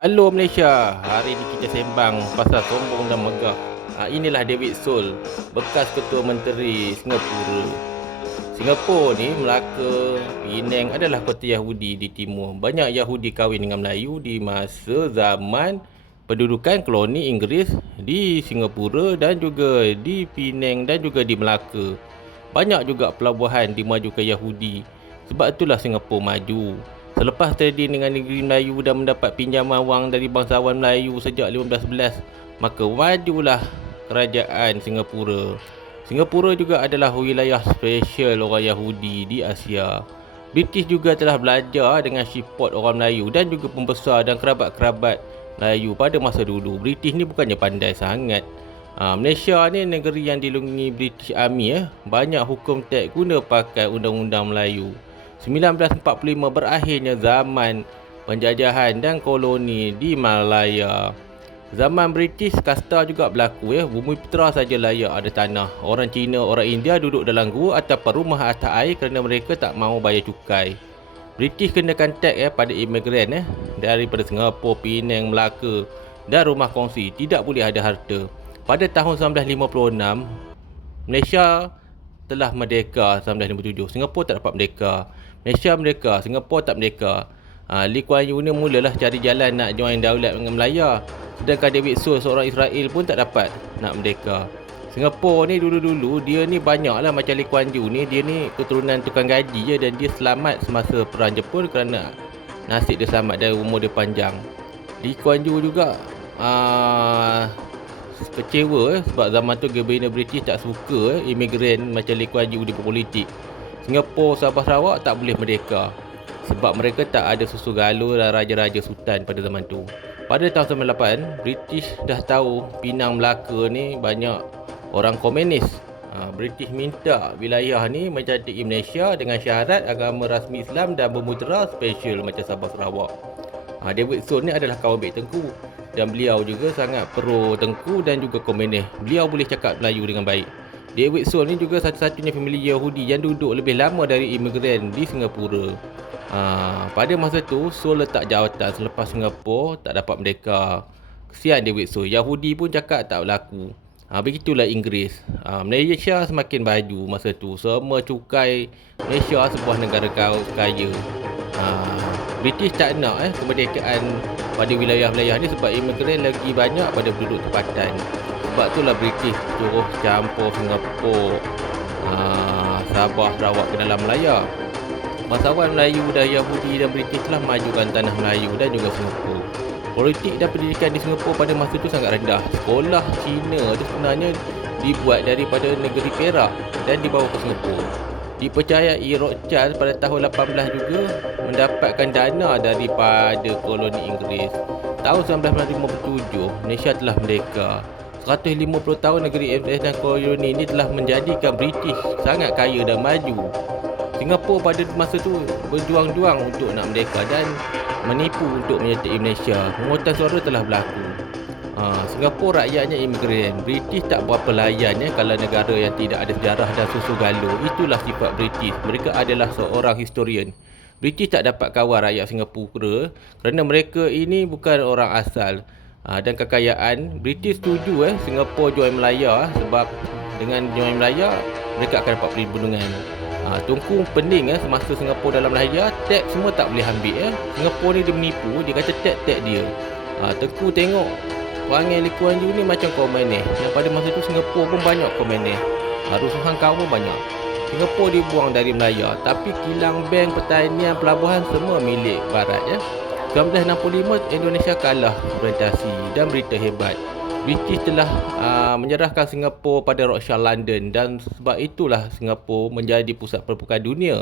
Halo Malaysia, hari ini kita sembang pasal sombong dan megah. Inilah David Soul, bekas Ketua Menteri Singapura. Singapura ni, Melaka, Penang adalah kota Yahudi di timur. Banyak Yahudi kahwin dengan Melayu di masa zaman pendudukan koloni Inggeris di Singapura dan juga di Penang dan juga di Melaka. Banyak juga pelabuhan dimajukan Yahudi. Sebab itulah Singapura maju. Selepas trading dengan negeri Melayu dan mendapat pinjaman wang dari bangsawan Melayu sejak 1511, maka majulah kerajaan Singapura. Singapura juga adalah wilayah special orang Yahudi di Asia. British juga telah belajar dengan sipot orang Melayu dan juga pembesar dan kerabat-kerabat Melayu pada masa dulu. British ni bukannya pandai sangat. Malaysia ni negeri yang dilindungi British Army. Banyak hukum teks guna pakai undang-undang Melayu. 1945 berakhirnya zaman penjajahan dan koloni di Malaya. Zaman British, kasta juga berlaku. Bumiputera saja layak ada tanah. Orang Cina, orang India duduk dalam gua ataupun rumah atas air kerana mereka tak mahu bayar cukai. British kenakan teks pada imigran daripada Singapura, Penang, Melaka dan rumah kongsi. Tidak boleh ada harta. Pada tahun 1956, Malaysia telah merdeka 1957. Singapura tak dapat merdeka. Malaysia merdeka, Singapura tak merdeka. Lee Kuan Yew ni mulalah cari jalan nak join daulat dengan Melaya. Sedangkan David Soul, seorang Israel pun tak dapat nak merdeka. Singapura ni dulu-dulu dia ni banyaklah macam Lee Kuan Yew ni, dia ni keturunan tukang gaji je dan dia selamat semasa perang Jepun kerana nasib dia selamat dan umur dia panjang. Lee Kuan Yew juga kecewa sebab zaman tu Gabina British tak suka imigran macam Lee Kuan Yew di politik. Singapura, Sabah Sarawak tak boleh merdeka sebab mereka tak ada susu galur dan raja-raja sultan pada zaman tu. Pada tahun 98, British dah tahu Penang, Melaka ni banyak orang komunis. British minta wilayah ni menjadi Malaysia dengan syarat agama rasmi Islam dan bermutera special macam Sabah Sarawak. David Soul ni adalah kawan baik Tengku dan beliau juga sangat pro Tengku dan juga komunis. Beliau boleh cakap Melayu dengan baik. David Soul ni juga satu-satunya family Yahudi yang duduk lebih lama dari imigran di Singapura. Pada masa tu, Soul letak jawatan selepas Singapura tak dapat merdeka. Kesian David Soul, Yahudi pun cakap tak berlaku. Begitulah Inggeris. Malaysia semakin baju masa tu. Semua cukai Malaysia sebuah negara kaya. British tak nak kemerdekaan pada wilayah-wilayah ni sebab imigran lagi banyak pada penduduk tempatan. Sebab itulah British suruh campur Singapura, Sabah, Sarawak ke dalam Melaya. Bangsawan Melayu dan Yahudi dan British telah majukan tanah Melayu dan juga Singapura. Politik dan pendidikan di Singapura pada masa itu sangat rendah. Sekolah Cina itu sebenarnya dibuat daripada negeri Perak dan dibawa ke Singapura. Dipercayai Rothschild pada tahun 18 juga mendapatkan dana daripada koloni Inggeris. Tahun 1957, Malaysia telah merdeka. 150 tahun negeri MTS dan koloni ini telah menjadikan British sangat kaya dan maju. Singapura pada masa tu berjuang-juang untuk nak merdeka dan menipu untuk menyertai Malaysia. Pemungutan suara telah berlaku. Singapura rakyatnya imigran. British tak berapa layan kalau negara yang tidak ada sejarah dan susu galur. Itulah sifat British. Mereka adalah seorang historian. British tak dapat kawal rakyat Singapura kerana mereka ini bukan orang asal. Dan kekayaan, British setuju Singapura join Melaya sebab dengan join Melaya mereka akan dapat perlindungan. Tunku pening semasa Singapura dalam Melaya, teks semua tak boleh ambil. Singapura ni dia menipu, dia kata teks dia. Tengku tengok perangai Lee Kuan Yew ni macam komunis. Yang pada masa tu Singapura pun banyak komunis. Rusuhan kaum pun banyak. Singapura dibuang dari Melaya, tapi kilang bank, pertanian, pelabuhan semua milik barat 1965 Indonesia kalah orientasi dan berita hebat. British telah menyerahkan Singapura pada Rothschild London dan sebab itulah Singapura menjadi pusat perbukitan dunia.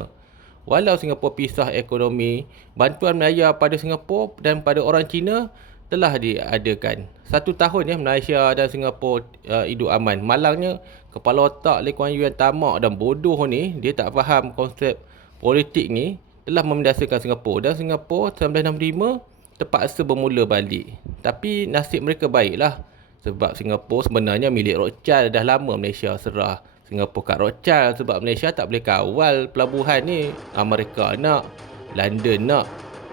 Walau Singapura pisah ekonomi, bantuan Melaya pada Singapura dan pada orang Cina telah diadakan. 1 tahun Malaysia dan Singapura hidup aman. Malangnya kepala otak Lee Kuan Yew yang tamak dan bodoh ni, dia tak faham konsep politik ni, telah memindaskan Singapura dan Singapura 1965 terpaksa bermula balik. Tapi nasib mereka baiklah sebab Singapura sebenarnya milik Rothschild. Dah lama Malaysia serah Singapura kat Rothschild sebab Malaysia tak boleh kawal pelabuhan ni. Amerika nak, London nak.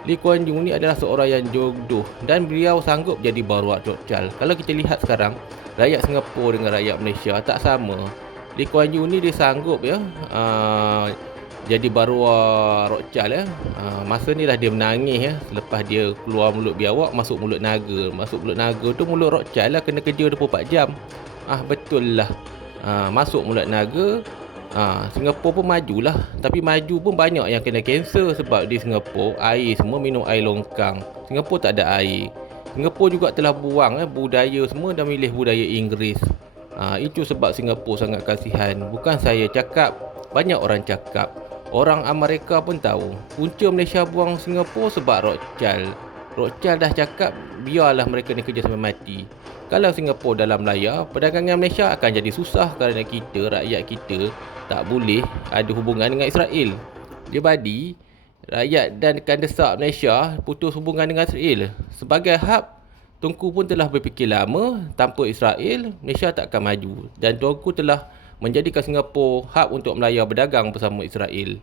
Lee Kuan Yew ni adalah seorang yang jodoh dan beliau sanggup jadi baruak Rothschild. Kalau kita lihat sekarang, rakyat Singapura dengan rakyat Malaysia tak sama. Lee Kuan Yew ni dia sanggup jadi baruak Rothschild masa ni lah dia menangis selepas dia keluar mulut biawak masuk mulut naga. Masuk mulut naga tu mulut Rothschild lah, kena kerja 24 jam. Betul lah. Masuk mulut naga. Singapura pun majulah. Tapi maju pun banyak yang kena cancel sebab di Singapura air semua minum air longkang. Singapura tak ada air. Singapura juga telah buang budaya semua dan milih budaya Inggeris. Itu sebab Singapura sangat kasihan. Bukan saya cakap, banyak orang cakap. Orang Amerika pun tahu. Punca Malaysia buang Singapura sebab Rothschild. Rothschild dah cakap biarlah mereka ni kerja sampai mati. Kalau Singapura dalam layar, perdagangan Malaysia akan jadi susah kerana kita, rakyat kita, tak boleh ada hubungan dengan Israel. Dia badi rakyat dan kan desak Malaysia putus hubungan dengan Israel. Sebagai hub, Tunku pun telah berfikir lama, tanpa Israel, Malaysia tak akan maju. Dan Tunku telah menjadikan Singapura hub untuk melayar berdagang bersama Israel.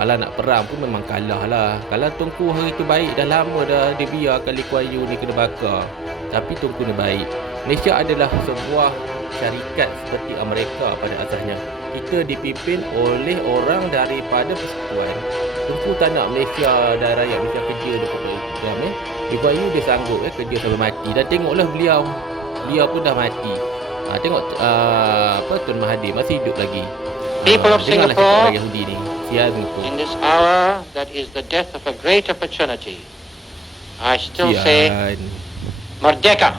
Kalau nak perang pun memang kalah lah. Kalau Tunku hari tu baik, dah lama dah dia biarkan Lee Kuan Yew ni kena bakar. Tapi Tunku ni baik. Malaysia adalah sebuah syarikat seperti Amerika pada asasnya. Kita dipimpin oleh orang daripada persekutuan. Tunku tak nak Malaysia dan rakyat Malaysia kerja 24 jam. Lee Kuan Yew dia sanggup kerja sampai mati. Dan tengoklah beliau pun dah mati. Tengok Tun Mahathir masih hidup lagi. People of Singapore, Yahudi ni. Singapura. in this hour that is the death of a great opportunity, I still say, Merdeka!